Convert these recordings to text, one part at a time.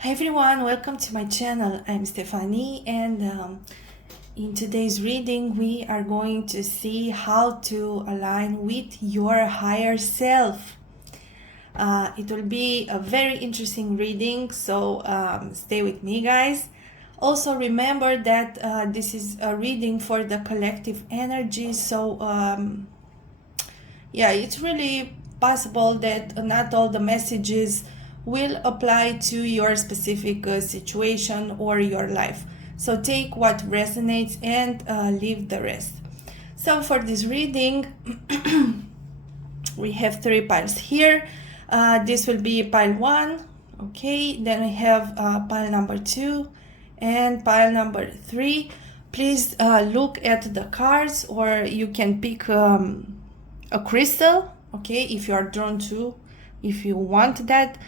Hi everyone, welcome to my channel. I'm Stephanie, and in today's reading we are going to see how to align with your higher self. It will be a very interesting reading, so stay with me, guys. Also remember that this is a reading for the collective energy, so yeah, it's really possible that not all the messages will apply to your specific situation or your life. So take what resonates and leave the rest. So for this reading, we have 3 piles here. This will be pile 1, okay? Then we have pile number 2 and pile number 3. Please look at the cards, or you can pick a crystal, okay, if you are drawn to, if you want that.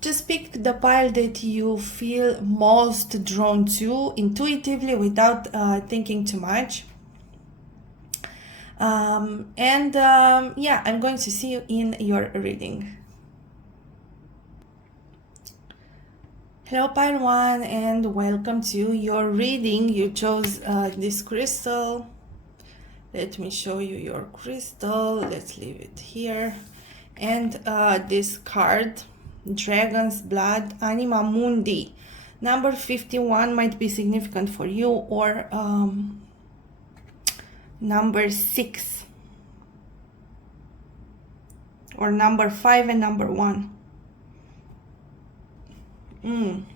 Just pick the pile that you feel most drawn to intuitively without thinking too much. Yeah, I'm going to see you in your reading. Hello pile 1, and welcome to your reading. You chose this crystal. Let me show you your crystal. Let's leave it here. And this card, Dragon's Blood, Anima Mundi. Number 51 might be significant for you, or number 6, or number 5 and number 1. And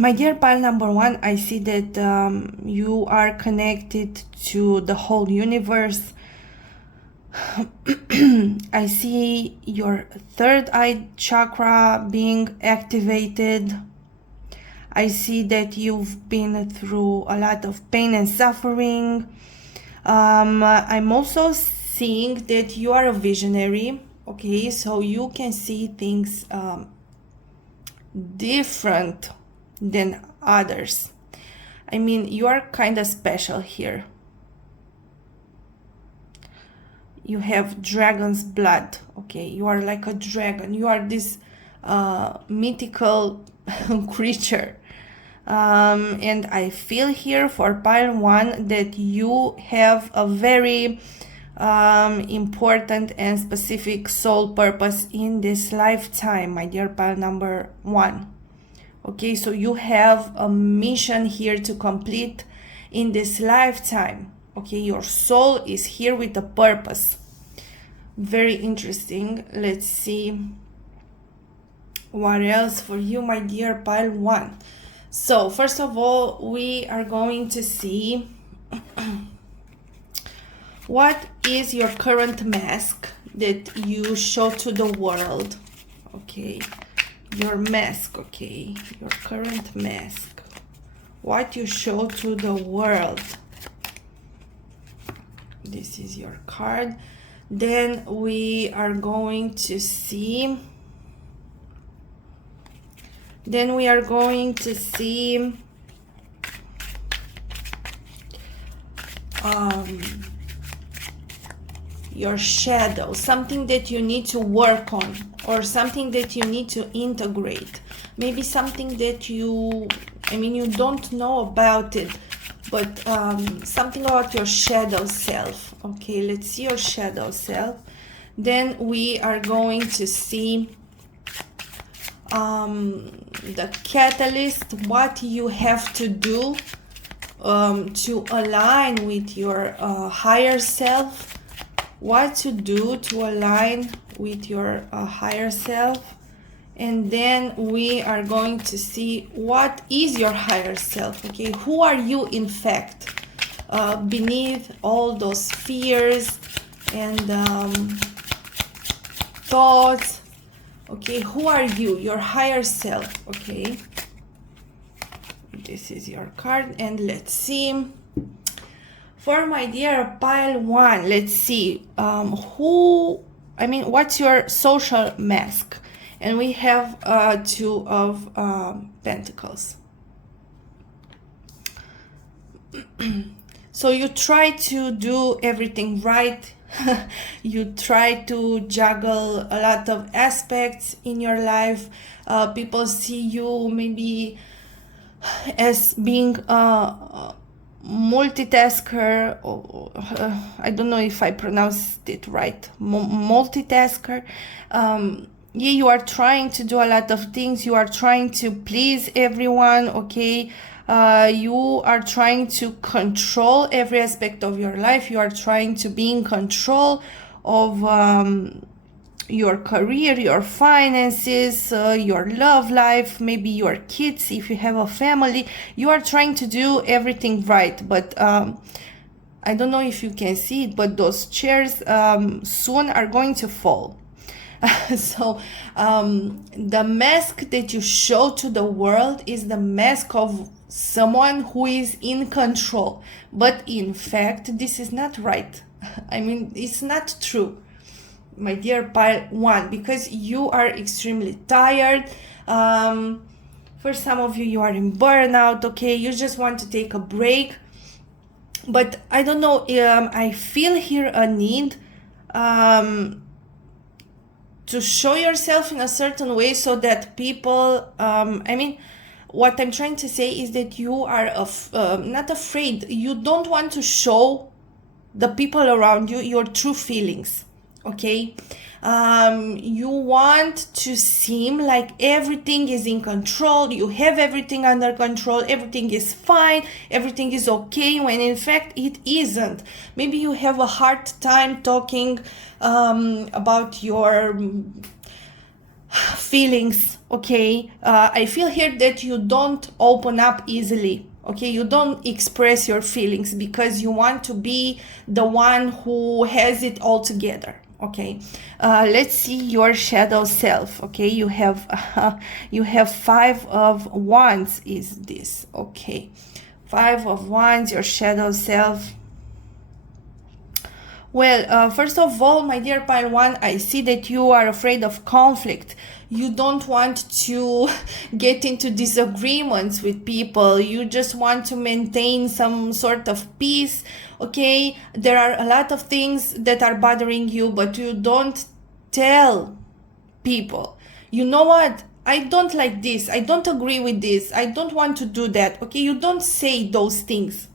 my dear pile number 1, I see that you are connected to the whole universe. I see your third eye chakra being activated. I see that you've been through a lot of pain and suffering. I'm also seeing that you are a visionary, okay? So you can see things different than others. I mean, you are kind of special here. You have dragon's blood, okay? You are like a dragon. You are this mythical creature. And I feel here for pile 1 that you have a very important and specific soul purpose in this lifetime, my dear pile number 1. Okay, so you have a mission here to complete in this lifetime. Okay, your soul is here with a purpose. Very interesting. Let's see what else for you, my dear pile 1. So first of all, we are going to see what is your current mask that you show to the world. Okay, your mask, okay, your current mask, what you show to the world. This is your card. Then we are going to see your shadow, something that you need to work on, or something that you need to integrate. Maybe something that you don't know about it, but something about your shadow self. Okay, let's see your shadow self. Then we are going to see the catalyst, what you have to do to align with your higher self, what to do to align with your higher self. And then we are going to see what is your higher self. Okay, who are you in fact beneath all those fears and thoughts. Okay, who are you, your higher self? Okay, this is your card. And let's see for my dear pile 1, let's see what's your social mask. And we have 2 of Pentacles. So you try to do everything right, You try to juggle a lot of aspects in your life. People see you maybe as being a multitasker, or I don't know if I pronounced it right, multitasker. Yeah, you are trying to do a lot of things. You are trying to please everyone, okay? You are trying to control every aspect of your life. You are trying to be in control of your career, your finances, your love life, maybe your kids, if you have a family. You are trying to do everything right, but I don't know if you can see it, but those chairs soon are going to fall. So the mask that you show to the world is the mask of someone who is in control, but in fact this is not right. I mean, it's not true, my dear pile 1, because you are extremely tired. For some of you, you are in burnout, okay? You just want to take a break, but I don't know, I feel here a need to show yourself in a certain way so that people, I mean, what I'm trying to say is that you are not afraid. You don't want to show the people around you your true feelings, okay? You want to seem like everything is in control, you have everything under control, everything is fine, everything is okay, when in fact it isn't. Maybe you have a hard time talking about your feelings, okay? I feel here that you don't open up easily, okay? You don't express your feelings because you want to be the one who has it all together, okay? Let's see your shadow self, okay? You have 5 of Wands is this, okay? 5 of Wands, your shadow self. Well, first of all, my dear pile 1, I see that you are afraid of conflict. You don't want to get into disagreements with people. You just want to maintain some sort of peace, okay? There are a lot of things that are bothering you, but you don't tell people. You know what? I don't like this. I don't agree with this. I don't want to do that, okay? You don't say those things.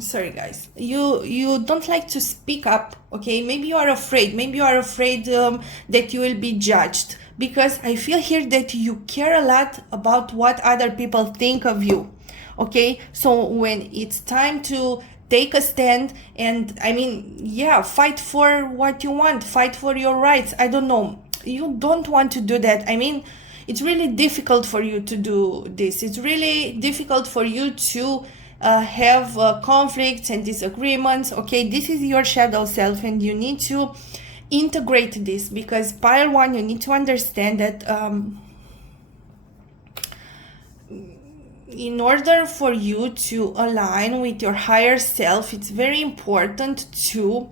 Sorry guys, you don't like to speak up, okay? Maybe you are afraid, that you will be judged, because I feel here that you care a lot about what other people think of you, okay? So when it's time to take a stand and, I mean, yeah, fight for what you want, fight for your rights, I don't know, you don't want to do that. I mean, it's really difficult for you to do this. It's really difficult for you to have conflicts and disagreements, okay? This is your shadow self, and you need to integrate this, because pile 1, you need to understand that in order for you to align with your higher self, it's very important to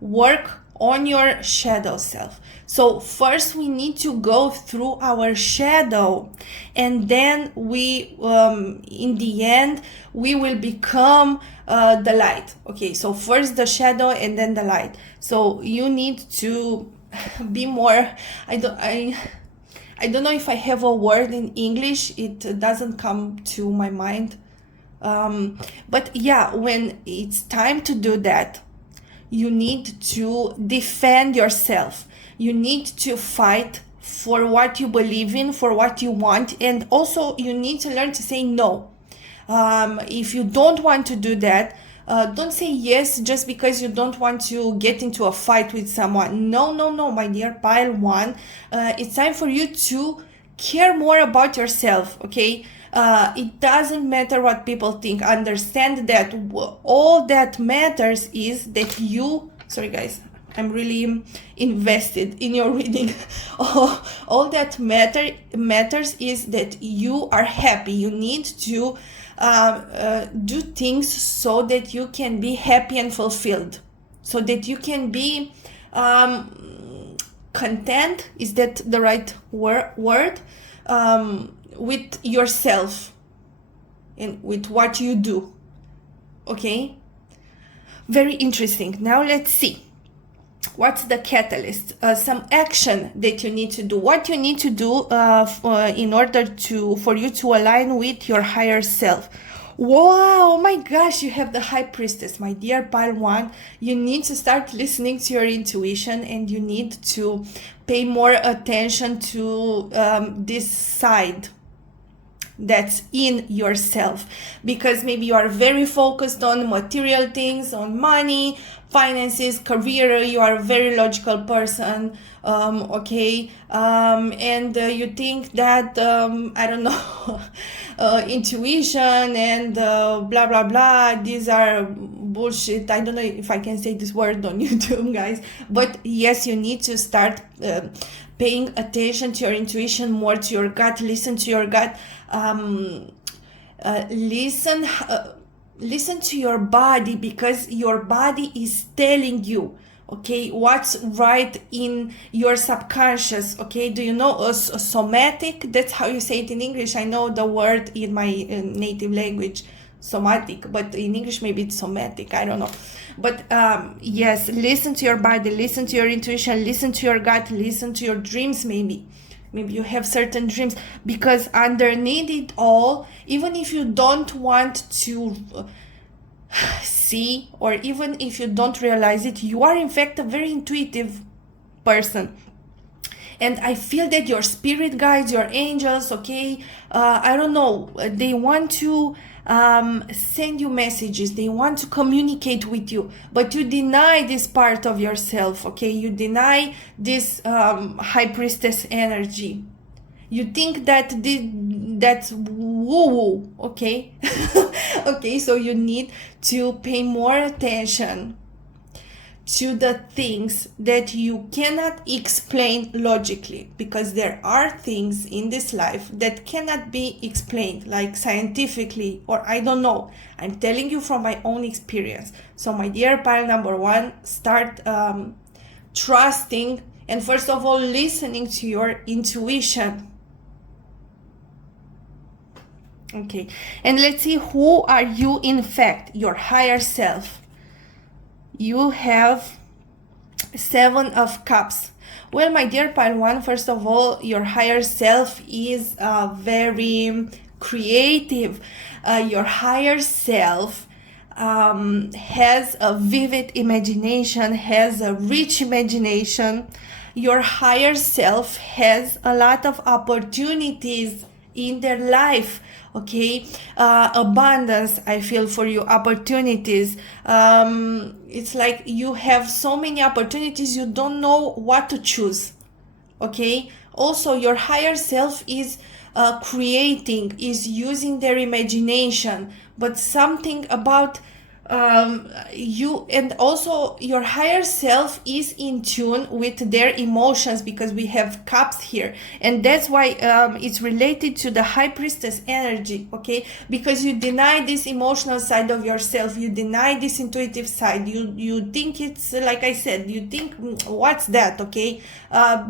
work on your shadow self. So first we need to go through our shadow, and then we in the end we will become the light, okay? So first the shadow and then the light. So you need to be more, I don't know if I have a word in English, it doesn't come to my mind, but yeah, when it's time to do that, you need to defend yourself. You need to fight for what you believe in, for what you want, and also you need to learn to say no. If you don't want to do that, don't say yes just because you don't want to get into a fight with someone. No, my dear pile 1, it's time for you to care more about yourself, okay? It doesn't matter what people think. Understand that all that matters is that you, sorry guys, I'm really invested in your reading. All that matters is that you are happy. You need to do things so that you can be happy and fulfilled, so that you can be content, is that the right word, with yourself and with what you do. Okay, very interesting. Now let's see. What's the catalyst? Some action that you need to do. What you need to do in order for you to align with your higher self. Wow, oh my gosh, you have the High Priestess, my dear pile 1. You need to start listening to your intuition, and you need to pay more attention to this side that's in yourself, because maybe you are very focused on material things, on money, finances, career. You are a very logical person, okay, and you think that I don't know, intuition and blah blah blah, these are bullshit. I don't know if I can say this word on YouTube, guys, but yes, you need to start paying attention to your intuition more, to your gut. Listen to your gut. Listen to your body, because your body is telling you, okay, what's right in your subconscious. Okay, do you know somatic? That's how you say it in English. I know the word in my native language, somatic, but in English maybe it's somatic, I don't know. But yes, listen to your body, listen to your intuition, listen to your gut, listen to your dreams. Maybe you have certain dreams, because underneath it all, even if you don't want to see, or even if you don't realize it, you are in fact a very intuitive person. And I feel that your spirit guides, your angels, okay, I don't know, they want to send you messages, they want to communicate with you, but you deny this part of yourself. Okay, you deny this High Priestess energy. You think that that's woo-woo. Okay. Okay, so you need to pay more attention to the things that you cannot explain logically, because there are things in this life that cannot be explained, like scientifically, or I don't know. I'm telling you from my own experience. So my dear pile number 1, start trusting, and first of all listening to your intuition. Okay, and let's see, who are you in fact? Your higher self. You have 7 of Cups. Well, my dear pile 1, first of all, your higher self is very creative. Your higher self has a vivid imagination, has a rich imagination. Your higher self has a lot of opportunities in their life. Okay, abundance, I feel for you, opportunities. It's like you have so many opportunities, you don't know what to choose. Okay, also your higher self is creating, is using their imagination, but something about you, and also your higher self is in tune with their emotions, because we have Cups here, and that's why it's related to the High Priestess energy. Okay, because you deny this emotional side of yourself, you deny this intuitive side, you think it's, like I said, you think, what's that? Okay,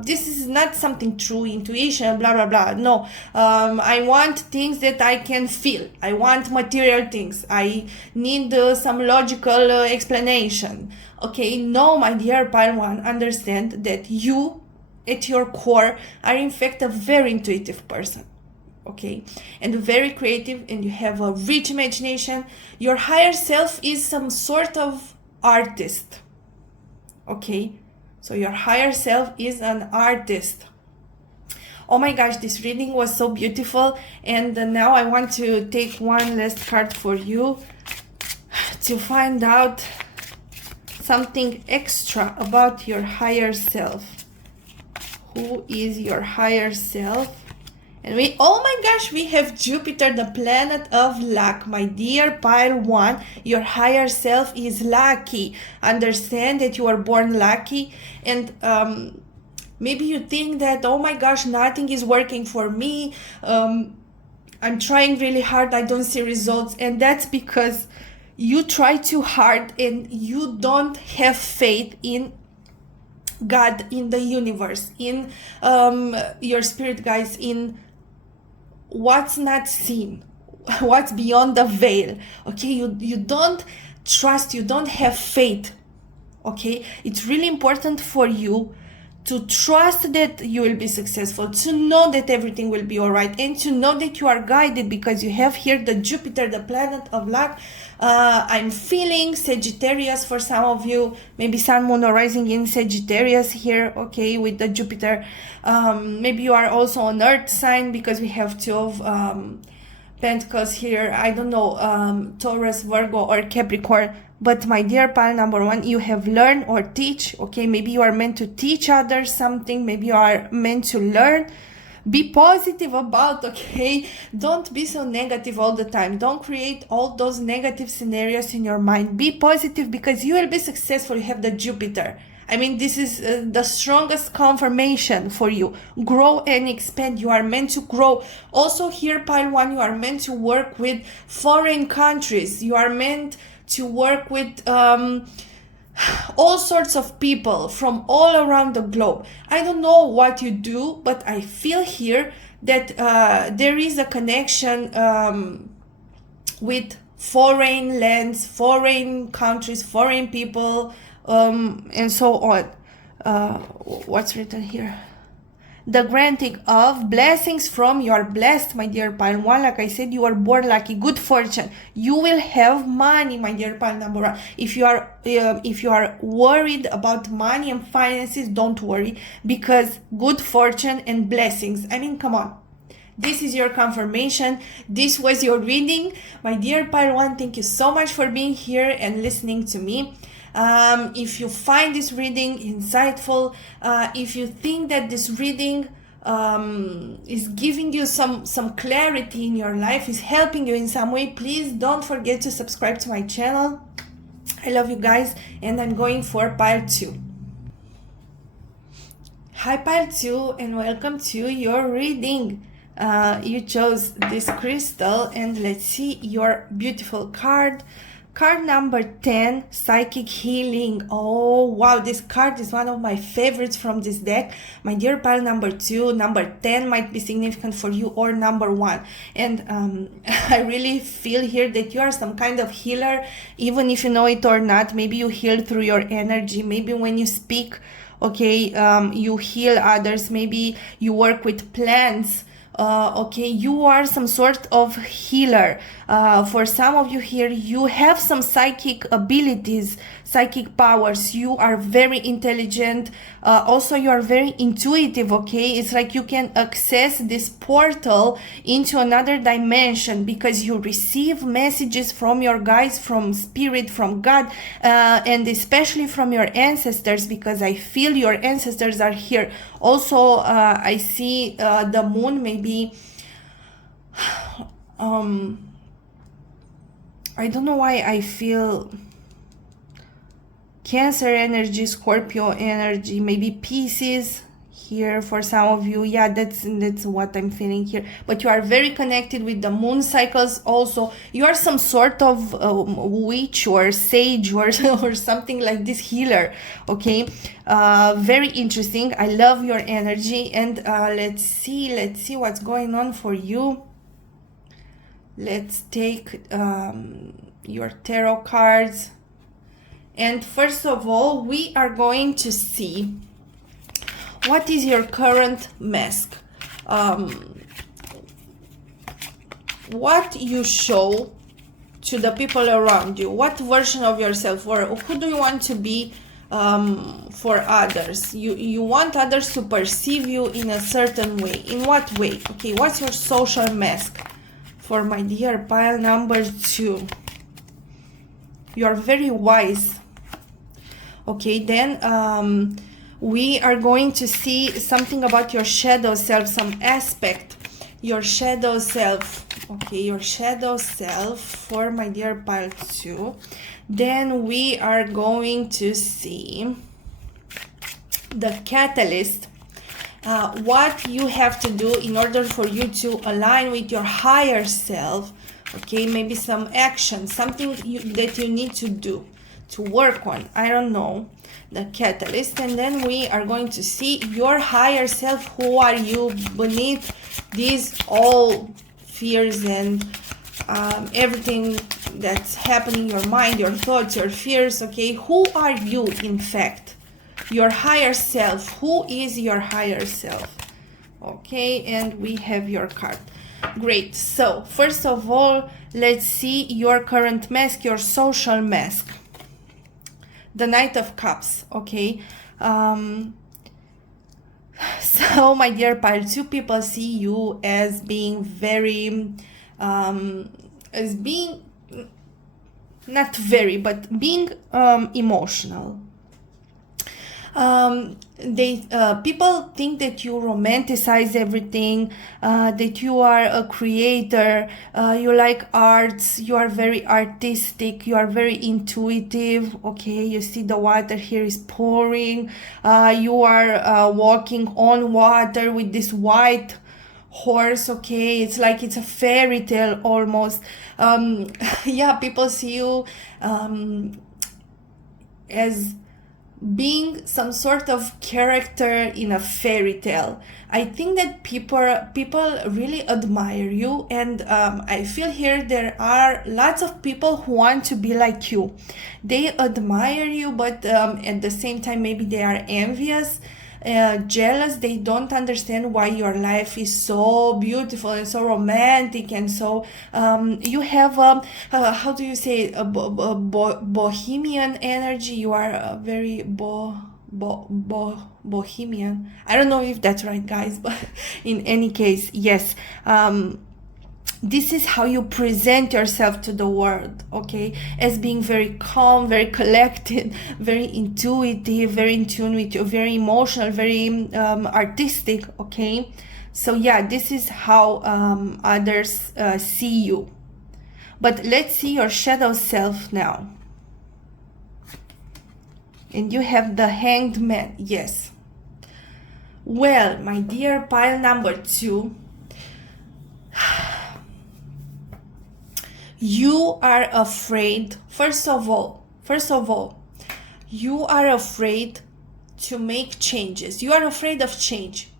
this is not something true, intuition, blah blah blah. No, I want things that I can feel, I want material things, I need some logical explanation. Okay, no, my dear pile 1, understand that you at your core are in fact a very intuitive person. Okay, and very creative, and you have a rich imagination. Your higher self is some sort of artist. Okay, so your higher self is an artist. Oh my gosh, this reading was so beautiful, and now I want to take one last card for you to find out something extra about your higher self. Who is your higher self? And oh my gosh, we have Jupiter, the planet of luck. My dear pile 1, your higher self is lucky. Understand that you are born lucky, and maybe you think that, oh my gosh, nothing is working for me. I'm trying really hard, I don't see results, and that's because you try too hard and you don't have faith in God, in the universe, in your spirit guides, in what's not seen, what's beyond the veil. Okay, you don't trust, you don't have faith. Okay, it's really important for you to trust that you will be successful, to know that everything will be all right, and to know that you are guided, because you have here the Jupiter, the planet of luck. I'm feeling Sagittarius for some of you, maybe Sun, Moon, or Rising in Sagittarius here, okay, with the Jupiter. Maybe you are also an Earth sign, because we have 2 of Pentacles here. I don't know, Taurus, Virgo, or Capricorn. But my dear pile number 1, you have learned or teach, okay? Maybe you are meant to teach others something. Maybe you are meant to learn. Be positive about, okay? Don't be so negative all the time. Don't create all those negative scenarios in your mind. Be positive, because you will be successful. You have the Jupiter. I mean, this is the strongest confirmation for you. Grow and expand. You are meant to grow. Also here, pile 1, you are meant to work with foreign countries. You are meant to work with all sorts of people from all around the globe. I don't know what you do, but I feel here that there is a connection with foreign lands, foreign countries, foreign people, and so on. What's written here? The granting of blessings from, you are blessed, my dear pile 1. Like I said, you are born lucky, good fortune. You will have money, my dear pile number 1. If you are worried about money and finances, don't worry, because good fortune and blessings, I mean, come on. This is your confirmation. This was your reading, my dear pile 1. Thank you so much for being here and listening to me. If you find this reading insightful, if you think that this reading is giving you some clarity in your life, is helping you in some way, please don't forget to subscribe to my channel. I love you guys, and I'm going for pile 2. Hi pile 2, and welcome to your reading. You chose this crystal, and let's see your beautiful card. Card number 10, Psychic Healing. Oh, wow, this card is one of my favorites from this deck. My dear pile number 2, number 10 might be significant for you, or number 1. And I really feel here that you are some kind of healer, even if you know it or not. Maybe you heal through your energy. Maybe when you speak, okay, you heal others. Maybe you work with plants. Okay, you are some sort of healer. For some of you here, you have some psychic abilities, psychic powers. You are very intelligent. Also, you are very intuitive, okay? It's like you can access this portal into another dimension, because you receive messages from your guides, from spirit, from God, and especially from your ancestors, because I feel your ancestors are here. Also, I see the moon, maybe I don't know why I feel Cancer energy, Scorpio energy, maybe Pisces here for some of you. Yeah, that's what I'm feeling here. But you are very connected with the moon cycles also. You are some sort of witch or sage or something like this, healer, okay? Very interesting. I love your energy. And let's see what's going on for you. Let's take your tarot cards. And first of all, we are going to see what is your current mask. What you show to the people around you. What version of yourself, or who do you want to be for others? You want others to perceive you in a certain way. In what way? Okay, what's your social mask? For my dear pile number 2. You are very wise. Okay, then we are going to see something about your shadow self, some aspect, your shadow self. Okay, your shadow self for my dear pile 2. Then we are going to see the catalyst, what you have to do in order for you to align with your higher self. Okay, maybe some action, something that you need to do, to work on. I don't know, the catalyst. And then we are going to see your higher self. Who are you beneath these all fears and everything that's happening in your mind, your thoughts, your fears. Okay, who are you in fact? Your higher self. Who is your higher self? Okay, and we have your card. Great. So first of all, let's see your current mask, your social mask. The Knight of Cups. Okay. So my dear pile 2, people see you as being very as being not very, but being emotional. People think that you romanticize everything, that you are a creator, you like arts, you are very artistic, you are very intuitive. Okay, you see the water here is pouring, you are walking on water with this white horse. Okay, it's like it's a fairy tale almost. Yeah, people see you as being some sort of character in a fairy tale. I think that people really admire you, and I feel here there are lots of people who want to be like you. They admire you, but at the same time maybe they are envious, jealous. They don't understand why your life is so beautiful and so romantic, and so you have how do you say, a bohemian energy. You are a very bohemian. I don't know if that's right, guys, but in any case, yes. This is how you present yourself to the world, okay? As being very calm, very collected, very intuitive, very in tune with you, very emotional, very artistic, okay? So yeah, this is how others see you. But let's see your shadow self now. And you have the Hanged Man, yes. Well, my dear pile number 2, you are afraid, first of all, you are afraid to make changes. You are afraid of change.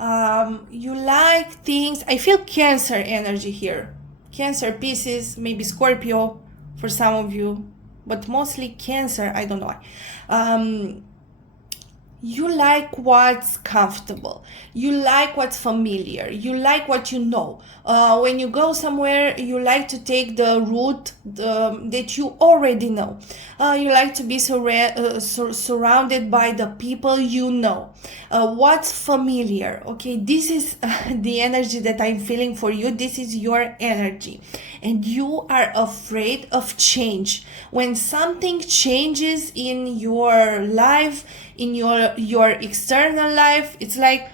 You like things. I feel Cancer energy here. Cancer, Pisces, maybe Scorpio for some of you, but mostly Cancer, I don't know why. You like what's comfortable. You like what's familiar. You like what you know. When you go somewhere, you like to take the route that you already know. You like to be surrounded by the people you know. What's familiar? Okay, this is the energy that I'm feeling for you. This is your energy. And you are afraid of change. When something changes in your life, in your external life, it's like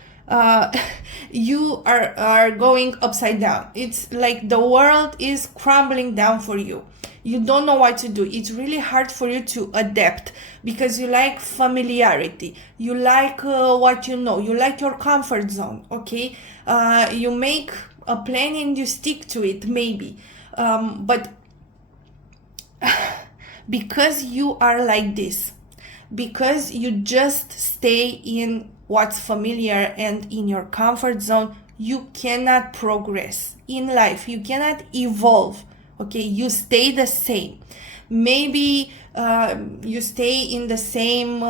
you are going upside down. It's like the world is crumbling down for you. You don't know what to do. It's really hard for you to adapt because you like familiarity. You like what you know. You like your comfort zone, okay? You make a plan and you stick to it, maybe. But because you are like this, because you just stay in what's familiar and in your comfort zone, you cannot progress in life. You cannot evolve, okay? You stay the same. Maybe you stay in the same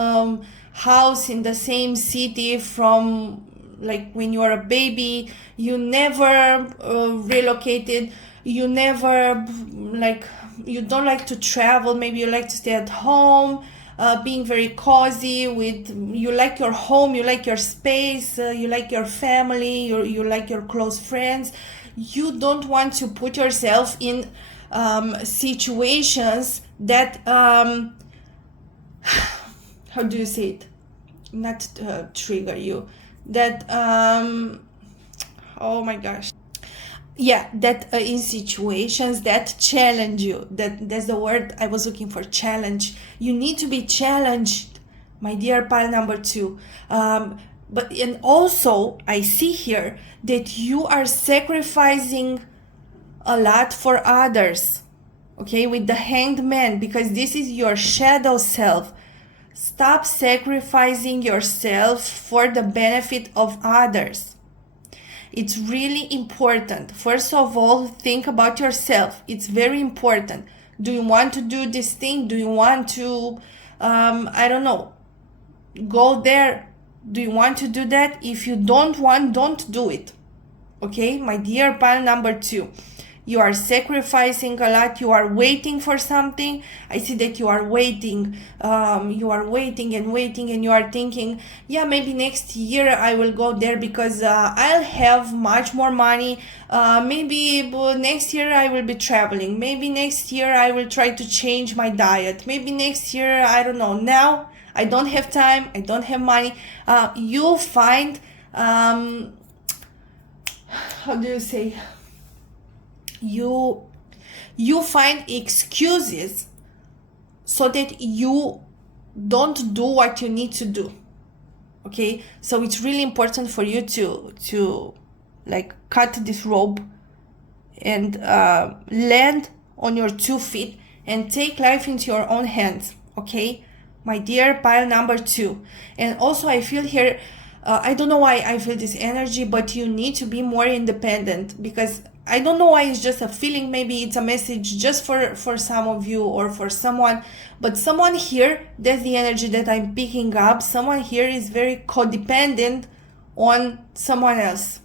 house, in the same city from like when you are a baby. You never relocated. You never you don't like to travel. Maybe you like to stay at home, being very cozy with, you like your home, you like your space, you like your family, you like your close friends. You don't want to put yourself in situations that how do you say it, not trigger you, that oh my gosh, yeah, that in situations that challenge you. That's the word I was looking for, challenge. You need to be challenged, my dear pile number 2. But and also I see here that you are sacrificing a lot for others, okay, with the Hanged Man, because this is your shadow self. Stop sacrificing yourself for the benefit of others. It's really important. First of all, think about yourself. It's very important. Do you want to do this thing? Do you want to, I don't know, go there? Do you want to do that? If you don't want, don't do it. Okay, my dear pile number 2. You are sacrificing a lot. You are waiting for something. I see that you are waiting. You are waiting and waiting, and you are thinking, yeah, maybe next year I will go there because I'll have much more money. Maybe next year I will be traveling. Maybe next year I will try to change my diet. Maybe next year, I don't know. Now I don't have time. I don't have money. You find, how do you say? You find excuses so that you don't do what you need to do. Okay, so it's really important for you to like cut this rope and land on your 2 feet and take life into your own hands. Okay, my dear pile number 2. And also I feel here, I don't know why I feel this energy, but you need to be more independent, because I don't know why it's just a feeling. Maybe it's a message just for some of you or for someone, but someone here, that's the energy that I'm picking up. Someone here is very codependent on someone else,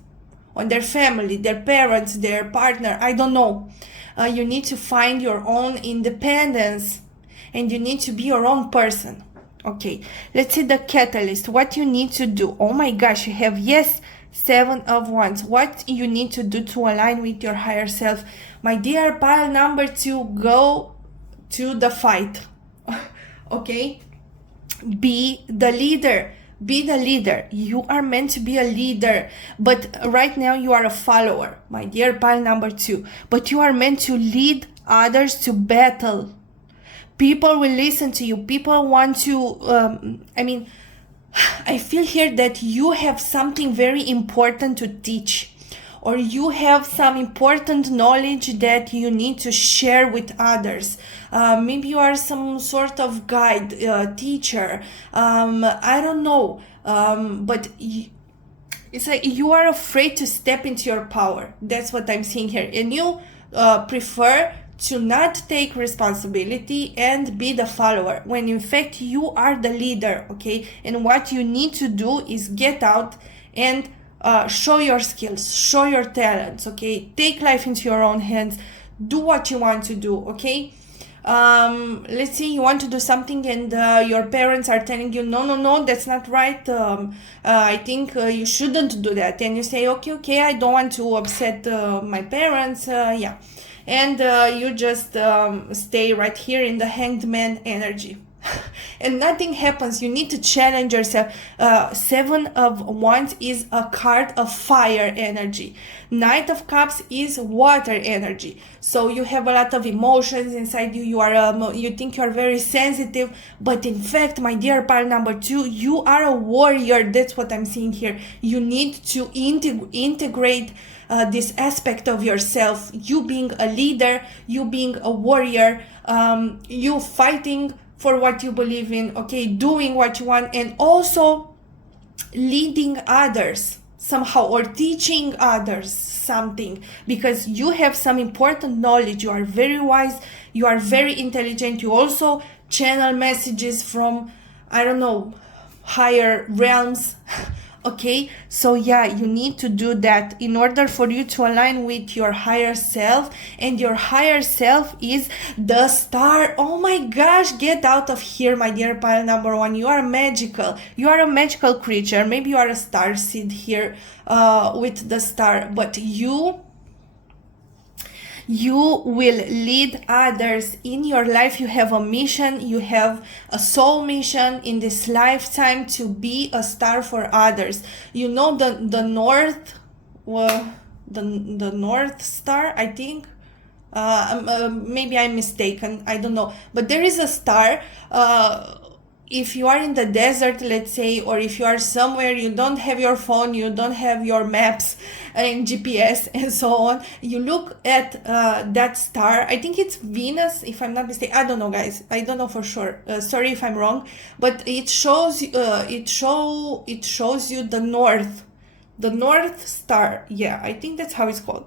on their family, their parents, their partner. I don't know. You need to find your own independence, and you need to be your own person. Okay, let's see the catalyst. What you need to do. Oh my gosh, you have, yes, 7 of Wands. What you need to do to align with your higher self. My dear pile number 2, go to the fight. Okay? Be the leader. Be the leader. You are meant to be a leader, but right now you are a follower, my dear pile number 2. But you are meant to lead others to battle. People will listen to you. People want to, I feel here that you have something very important to teach, or you have some important knowledge that you need to share with others. Maybe you are some sort of guide, teacher. I don't know. But it's like you are afraid to step into your power. That's what I'm seeing here. And you prefer to not take responsibility and be the follower, when in fact you are the leader. Okay, and what you need to do is get out and show your skills, show your talents. Okay, take life into your own hands, do what you want to do. Okay, let's say you want to do something and your parents are telling you, no, that's not right. I think you shouldn't do that, and you say, okay, I don't want to upset my parents. Yeah, and you just stay right here in the Hanged Man energy. And nothing happens. You need to challenge yourself. 7 of Wands is a card of fire energy. Knight of Cups is water energy. So you have a lot of emotions inside you. You are you think you are very sensitive, but in fact, my dear pile number 2, you are a warrior. That's what I'm seeing here. You need to integrate this aspect of yourself. You being a leader, you being a warrior, you fighting for what you believe in, okay, doing what you want, and also leading others somehow, or teaching others something, because you have some important knowledge. You are very wise, you are very intelligent. You also channel messages from, I don't know, higher realms. Okay, so yeah, you need to do that in order for you to align with your higher self. And your higher self is the star. Oh my gosh, get out of here, my dear pile number 1. You are magical. You are a magical creature. Maybe you are a star seed here with the star, but you will lead others in your life. You have a mission, you have a soul mission in this lifetime to be a star for others. You know the north, well, the North Star, I think. Maybe I'm mistaken, I don't know, but there is a star. If you are in the desert, let's say, or if you are somewhere, you don't have your phone, you don't have your maps and GPS and so on, you look at that star. I think it's Venus, if I'm not mistaken. I don't know, guys, I don't know for sure. Sorry if I'm wrong, but it shows you the north, the North Star. Yeah, I think that's how it's called.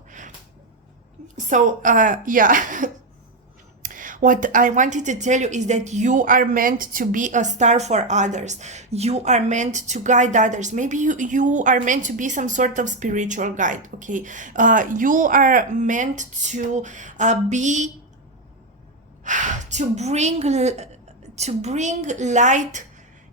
So yeah. What I wanted to tell you is that you are meant to be a star for others. You are meant to guide others. Maybe you are meant to be some sort of spiritual guide, okay? You are meant to bring light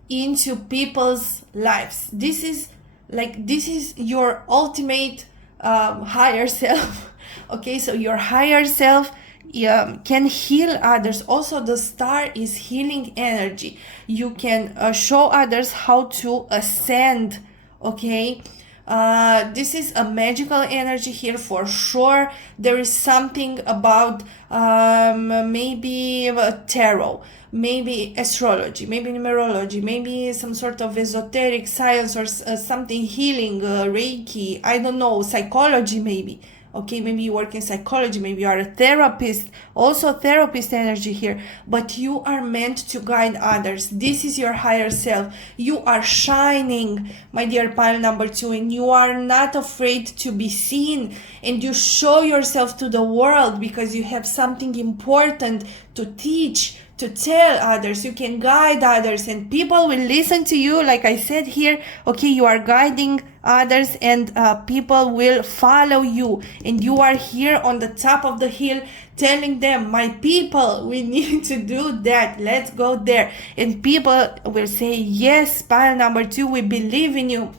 into people's lives. This is your ultimate higher self. Okay, so your higher self can heal others. Also, the star is healing energy. You can show others how to ascend. Okay, this is a magical energy here for sure. There is something about maybe tarot, maybe astrology, maybe numerology, maybe some sort of esoteric science, or something healing, Reiki, I don't know, psychology maybe. Okay, maybe you work in psychology, maybe you are a therapist, also therapist energy here, but you are meant to guide others. This is your higher self. You are shining, my dear pile number 2, and you are not afraid to be seen, and you show yourself to the world because you have something important to teach, to tell others. You can guide others, and people will listen to you. Like I said here, okay, you are guiding others, and people will follow you, and you are here on the top of the hill telling them, my people, we need to do that, let's go there. And people will say, yes, pile number 2, we believe in you.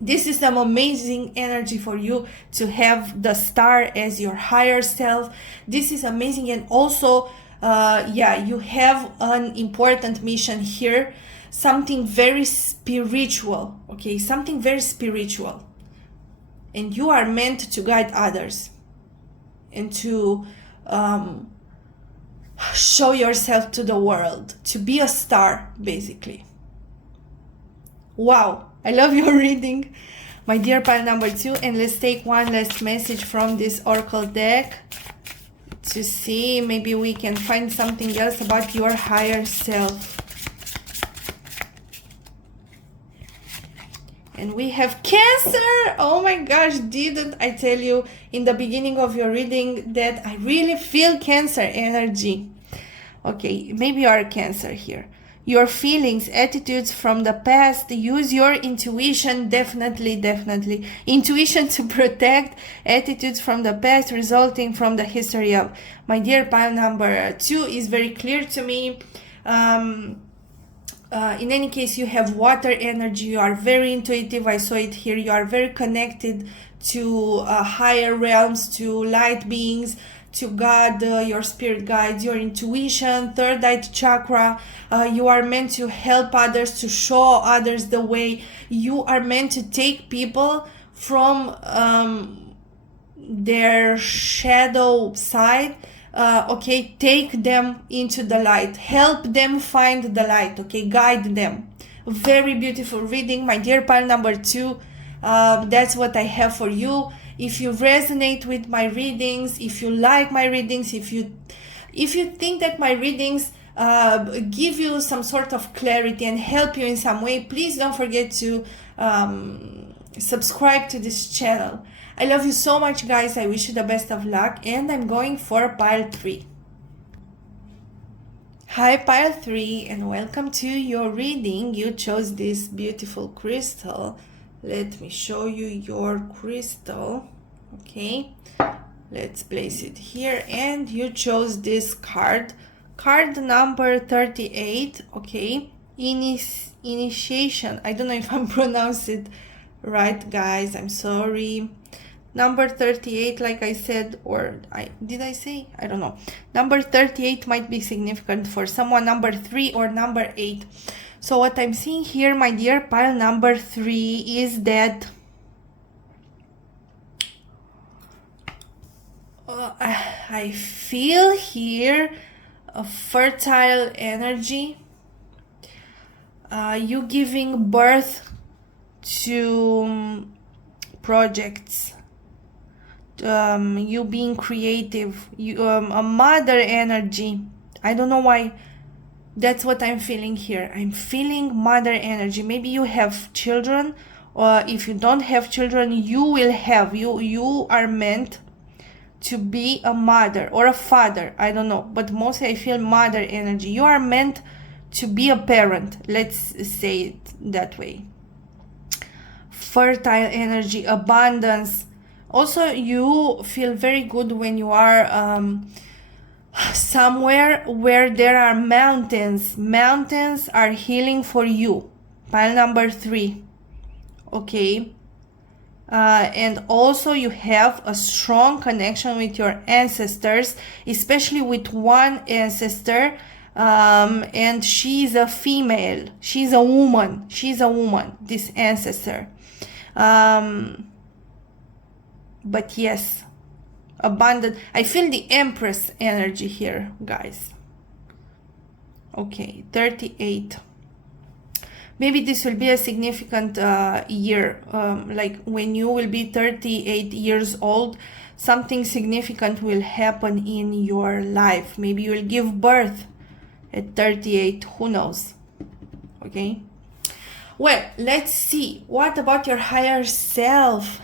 This is some amazing energy for you to have the star as your higher self. This is amazing. And also you have an important mission here, something very spiritual, okay, something very spiritual, and you are meant to guide others and to show yourself to the world, to be a star, basically. Wow, I love your reading, my dear pile number 2. And let's take one last message from this oracle deck to see, maybe we can find something else about your higher self. And we have Cancer. Oh my gosh, didn't I tell you in the beginning of your reading that I really feel Cancer energy? Okay, maybe you are Cancer here. Your feelings, attitudes from the past, use your intuition, definitely. Intuition to protect, attitudes from the past resulting from the history of. My dear pile number 2 is very clear to me. In any case, you have water energy, you are very intuitive, I saw it here, you are very connected to higher realms, to light beings, to God, your spirit guides, your intuition, third eye chakra. You are meant to help others, to show others the way. You are meant to take people from their shadow side, okay, take them into the light, help them find the light, okay, guide them. Very beautiful reading, my dear pile number 2. That's what I have for you. If you resonate with my readings, if you like my readings, if you think that my readings give you some sort of clarity and help you in some way, please don't forget to subscribe to this channel. I love you so much, guys. I wish you the best of luck, and I'm going for pile 3. Hi pile 3, and welcome to your reading. You chose this beautiful crystal. Let me show you your crystal. Okay, let's place it here, and you chose this card number 38. Okay, initiation. I don't know if I'm pronouncing it right, guys, I'm sorry. Number 38, like I said, or did I say? I don't know. Number 38 might be significant for someone, number 3 or number 8. So what I'm seeing here, my dear pile number 3, is that I feel here a fertile energy. You giving birth to projects. You being creative. You a mother energy. I don't know why. That's what I'm feeling here. I'm feeling mother energy. Maybe you have children, if you don't have children, you will have, you are meant to be a mother or a father, I don't know, but mostly I feel mother energy. You are meant to be a parent, let's say it that way. Fertile energy, abundance. Also, you feel very good when you are somewhere where there are mountains. Mountains are healing for you. Pile number 3. Okay. And also you have a strong connection with your ancestors, especially with one ancestor, and she's a female, she's a woman, this ancestor. But yes, abundant. I feel the Empress energy here, guys. Okay, 38. Maybe this will be a significant year, like when you will be 38 years old, something significant will happen in your life. Maybe you will give birth at 38, who knows? Okay. Well, let's see. What about your higher self?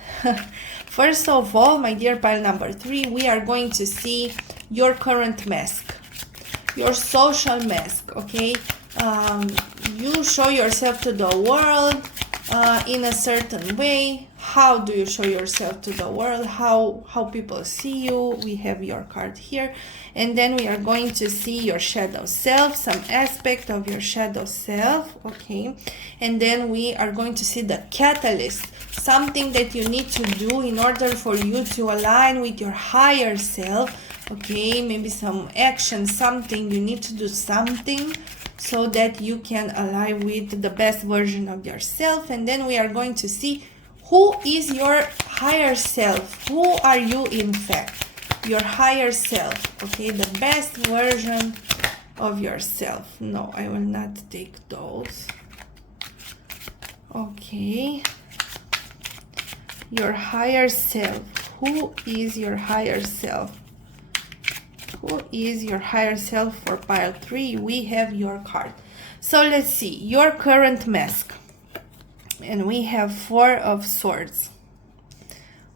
First of all, my dear pile number 3, we are going to see your current mask, your social mask, okay? You show yourself to the world in a certain way. How do you show yourself to the world? How people see you? We have your card here. And then we are going to see your shadow self, some aspect of your shadow self, okay? And then we are going to see the catalyst, something that you need to do in order for you to align with your higher self, okay? Maybe some action, something, you need to do something so that you can align with the best version of yourself. And then we are going to see who is your higher self. Who are you, in fact? Your higher self, okay? The best version of yourself. No, I will not take those. Okay. Your higher self. Who is your higher self? Who is your higher self for pile 3? We have your card. So let's see. Your current mask. And we have 4 of swords.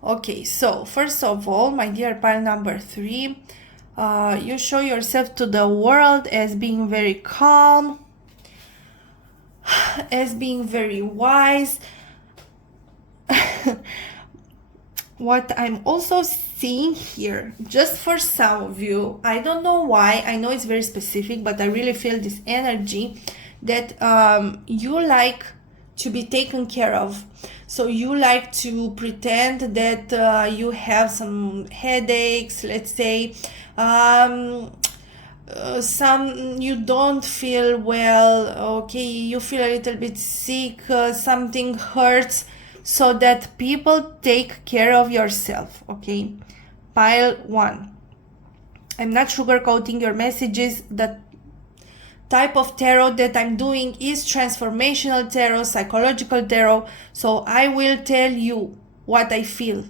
Okay, so first of all, my dear pile number 3, you show yourself to the world as being very calm, as being very wise. What I'm also seeing here, just for some of you, I don't know why, I know it's very specific, but I really feel this energy that you like to be taken care of. So you like to pretend that you have some headaches, let's say, some you don't feel well, okay, you feel a little bit sick, something hurts, so that people take care of yourself, okay? Pile 1. I'm not sugarcoating your messages. The type of tarot that I'm doing is transformational tarot, psychological tarot, so I will tell you what I feel,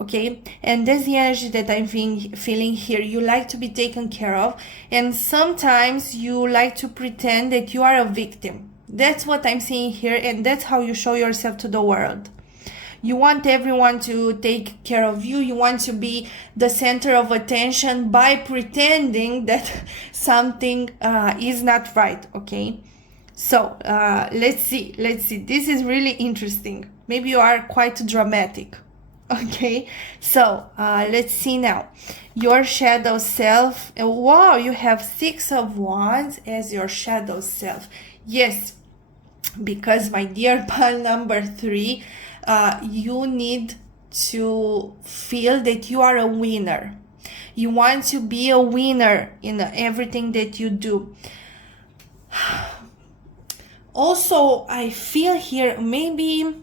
okay? And that's the energy that I'm feeling here. You like to be taken care of, and sometimes you like to pretend that you are a victim. That's what I'm seeing here, and that's how you show yourself to the world. You want everyone to take care of you. You want to be the center of attention by pretending that something is not right, okay? So let's see. This is really interesting. Maybe you are quite dramatic, okay? So let's see now. Your shadow self. Wow, you have 6 of Wands as your shadow self. Yes, because my dear pile number 3, you need to feel that you are a winner. You want to be a winner in everything that you do. Also, I feel here maybe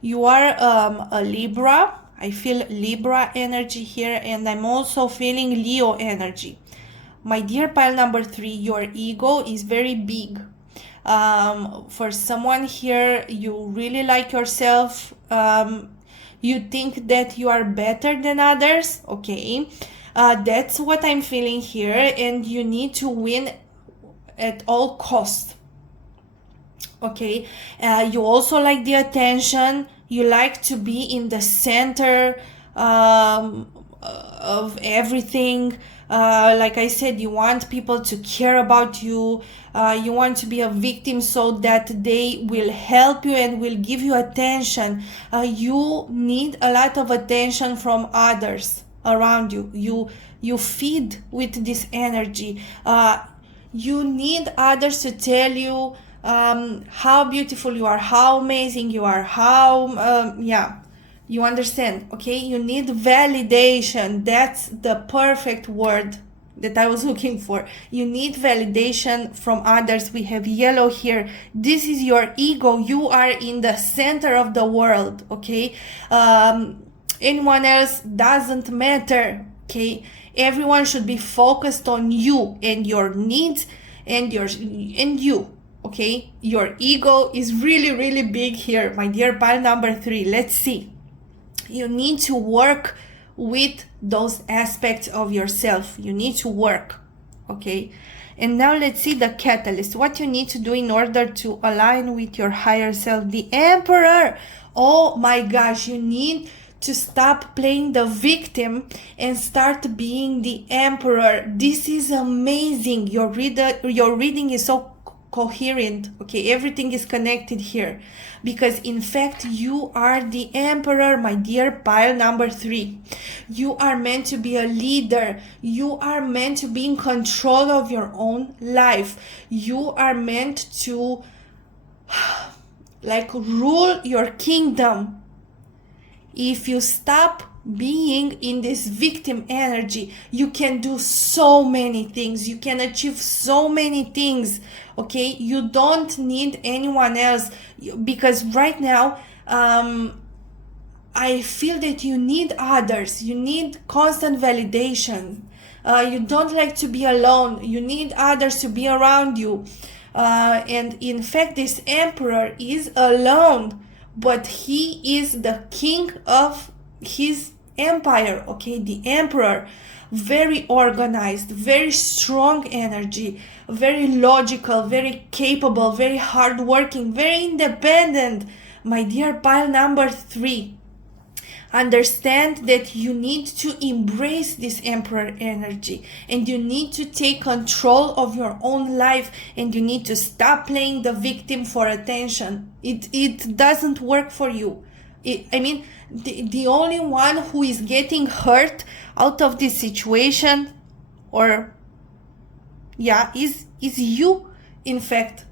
you are a Libra. I feel Libra energy here, and I'm also feeling Leo energy. My dear pile number 3, your ego is very big. For someone here, you really like yourself. You think that you are better than others, okay? That's what I'm feeling here, and you need to win at all costs. Okay, you also like the attention. You like to be in the center of everything. Like I said, you want people to care about you. You want to be a victim so that they will help you and will give you attention. You need a lot of attention from others around you. You feed with this energy. You need others to tell you how beautiful you are, how amazing you are, how you understand. Okay, you need validation. That's the perfect word that I was looking for. You need validation from others. We have yellow here. This is your ego. You are in the center of the world. Okay, anyone else doesn't matter. Okay, everyone should be focused on you and your needs and you. Okay, your ego is really, really big here, my dear pile number 3. Let's see. You need to work with those aspects of yourself. You need to work. Okay, and now let's see the catalyst. What you need to do in order to align with your higher self. The Emperor. Oh my gosh, you need to stop playing the victim and start being the Emperor. This is amazing. Your reading is so coherent. Okay, everything is connected here, because in fact you are the Emperor, my dear pile number 3. You are meant to be a leader. You are meant to be in control of your own life. You are meant to like rule your kingdom. If you stop being in this victim energy, you can do so many things. You can achieve so many things. Okay, you don't need anyone else, because right now I feel that you need others. You need constant validation. You don't like to be alone. You need others to be around you. And in fact, this Emperor is alone, but he is the king of his empire. Okay, the Emperor, very organized, very strong energy, very logical, very capable, very hardworking, very independent. My dear pile number 3, understand that you need to embrace this Emperor energy, and you need to take control of your own life, and you need to stop playing the victim for attention. It doesn't work for you. The only one who is getting hurt out of this situation, or is you, in fact.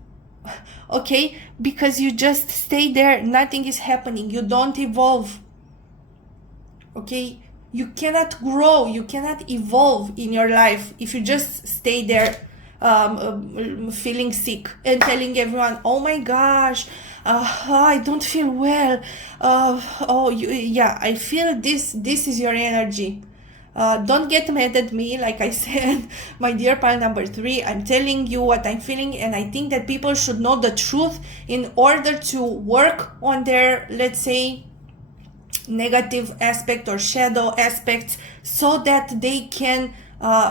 Okay, because you just stay there, nothing is happening, you don't evolve. Okay, you cannot grow, you cannot evolve in your life if you just stay there feeling sick and telling everyone, oh my gosh, I don't feel well. I feel this is your energy. Don't get mad at me. Like I said, my dear pile number 3, I'm telling you what I'm feeling, and I think that people should know the truth in order to work on their, let's say, negative aspect or shadow aspects, so that they can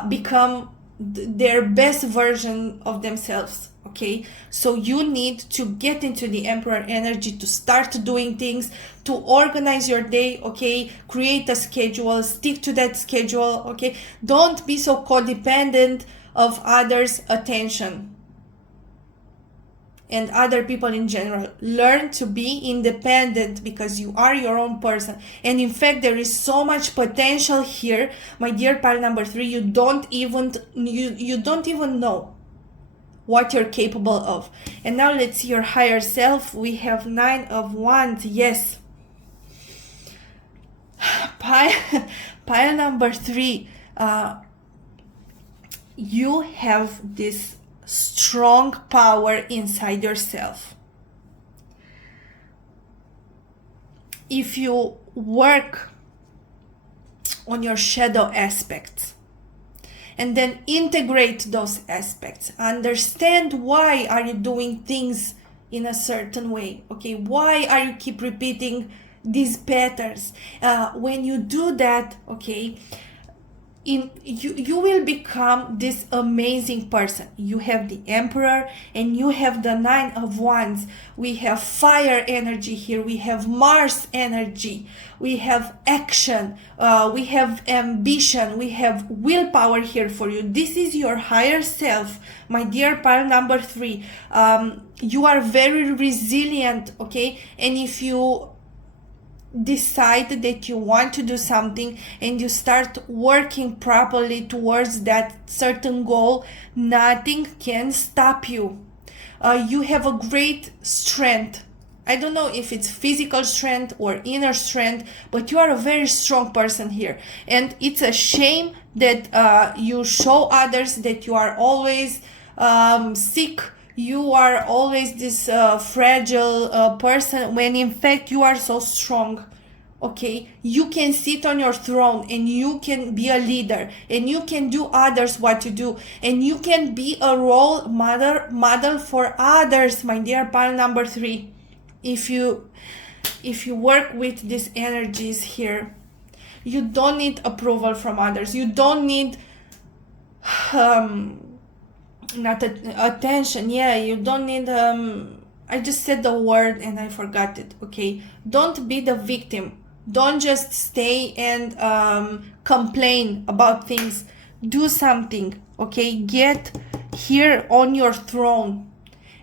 become their best version of themselves. Okay, so you need to get into the Emperor energy, to start doing things, to organize your day. Okay, create a schedule, stick to that schedule. Okay, don't be so codependent of others' attention and other people in general. Learn to be independent, because you are your own person. And in fact, there is so much potential here, my dear pile number 3. You don't even know what you're capable of. And now let's see your higher self. We have 9 of Wands. Yes, pile number 3, you have this strong power inside yourself. If you work on your shadow aspects and then integrate those aspects, understand why are you doing things in a certain way. Okay, why are you keep repeating these patterns? When you do that, okay, you will become this amazing person. You have the Emperor and you have the Nine of Wands. We have fire energy here. We have Mars energy. We have action. We have ambition. We have willpower here for you. This is your higher self, my dear pile number 3. You are very resilient, okay? And if you decide that you want to do something and you start working properly towards that certain goal, nothing can stop you. You have a great strength. I don't know if it's physical strength or inner strength, but you are a very strong person here. And it's a shame that you show others that you are always sick. You are always this fragile person, when in fact you are so strong. Okay, you can sit on your throne and you can be a leader and you can do others what to do, and you can be a role model for others, my dear pile number 3. If you work with these energies here, you don't need approval from others. You don't need not attention. Yeah, you don't need I just said the word and I forgot it. Okay, don't be the victim. Don't just stay and complain about things. Do something. Okay, get here on your throne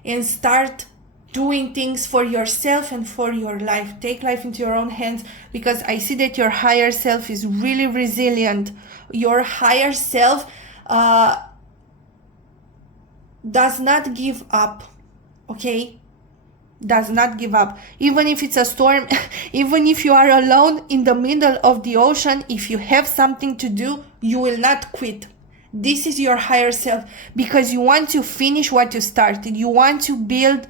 and start doing things for yourself and for your life. Take life into your own hands, because I see that your higher self is really resilient. Your higher self does not give up, okay? Does not give up. Even if it's a storm, even if you are alone in the middle of the ocean, if you have something to do, you will not quit. This is your higher self, because you want to finish what you started. You want to build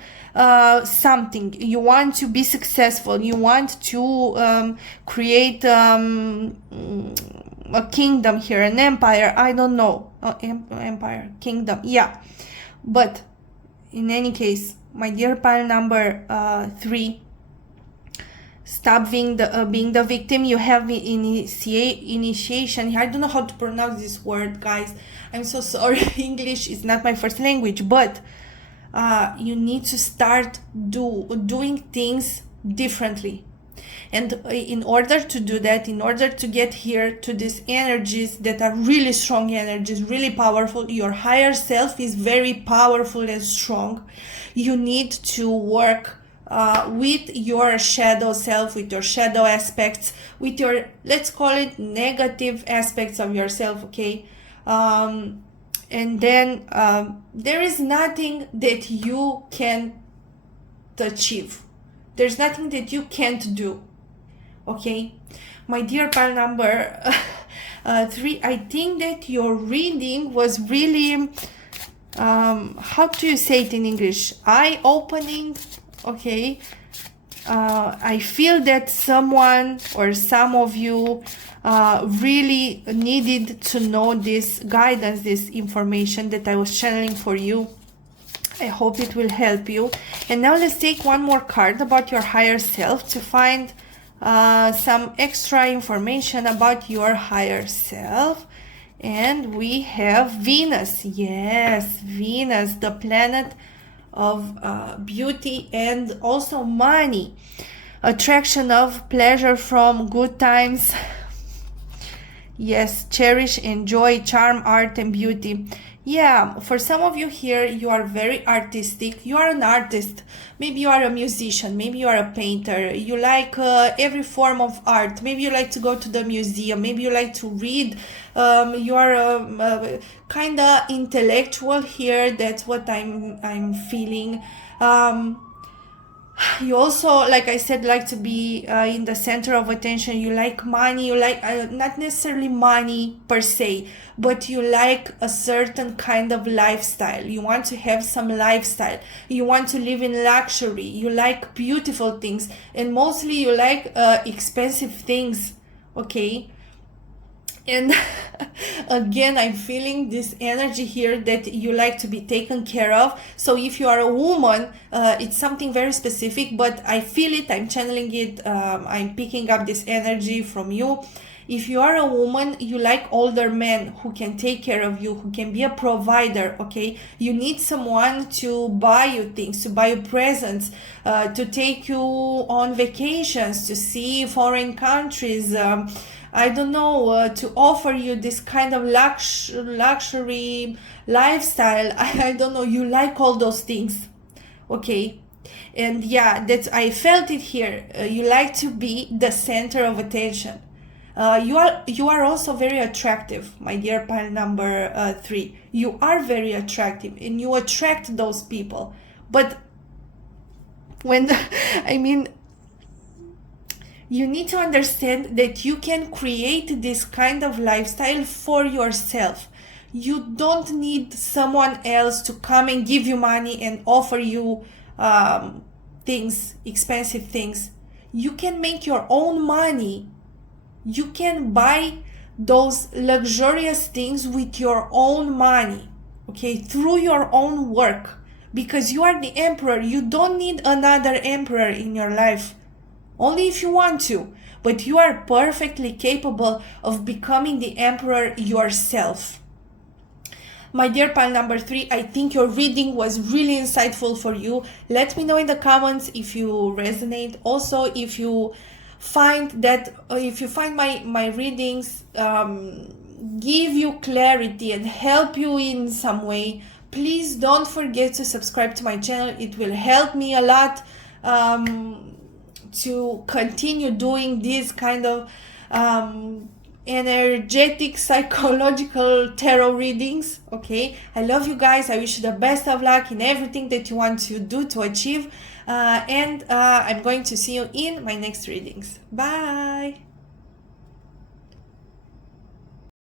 something. You want to be successful. You want to create a kingdom here, an empire. I don't know. Empire, kingdom. Yeah. But in any case, my dear pile number 3, stop being the victim. You have initiation. I don't know how to pronounce this word, guys. I'm so sorry. English is not my first language, but you need to start doing things differently. And in order to do that, in order to get here to these energies that are really strong energies, really powerful, your higher self is very powerful and strong. You need to work with your shadow self, with your shadow aspects, with your, let's call it, negative aspects of yourself, okay? And then there is nothing that you can't achieve. There's nothing that you can't do. Okay, my dear pile number 3, I think that your reading was really, how do you say it in English? Eye-opening. Okay, I feel that someone or some of you really needed to know this guidance, this information that I was channeling for you. I hope it will help you. And now let's take one more card about your higher self to find some extra information about your higher self. And we have Venus. Yes, Venus, the planet of beauty and also money, attraction of pleasure from good times. Yes, cherish, enjoy, charm, art and beauty. Yeah, for some of you here, you are very artistic. You are an artist. Maybe you are a musician. Maybe you are a painter. You like every form of art. Maybe you like to go to the museum. Maybe you like to read. You are kind of intellectual here. That's what I'm feeling. You also, like I said, like to be in the center of attention. You like money. You like not necessarily money per se, but you like a certain kind of lifestyle. You want to have some lifestyle. You want to live in luxury. You like beautiful things, and mostly you like expensive things. Okay. And again, I'm feeling this energy here that you like to be taken care of. So if you are a woman, it's something very specific, but I feel it, I'm channeling it, I'm picking up this energy from you. If you are a woman, you like older men who can take care of you, who can be a provider, okay? You need someone to buy you things, to buy you presents, to take you on vacations, to see foreign countries, I don't know, to offer you this kind of luxury lifestyle. I don't know, you like all those things, okay? And yeah, that's, I felt it here. You like to be the center of attention. You are also very attractive, my dear pile number 3. You are very attractive and you attract those people. But when I mean, you need to understand that you can create this kind of lifestyle for yourself. You don't need someone else to come and give you money and offer you things, expensive things. You can make your own money. You can buy those luxurious things with your own money, okay, through your own work, because you are the emperor. You don't need another emperor in your life, only if you want to, but you are perfectly capable of becoming the emperor yourself. My dear pile number 3, I think your reading was really insightful for you. Let me know in the comments if you resonate. Also, if you find that, if you find my readings give you clarity and help you in some way, please don't forget to subscribe to my channel. It will help me a lot to continue doing this kind of energetic psychological tarot readings, okay? I love you guys. I wish you the best of luck in everything that you want to do to achieve, and I'm going to see you in my next readings. Bye.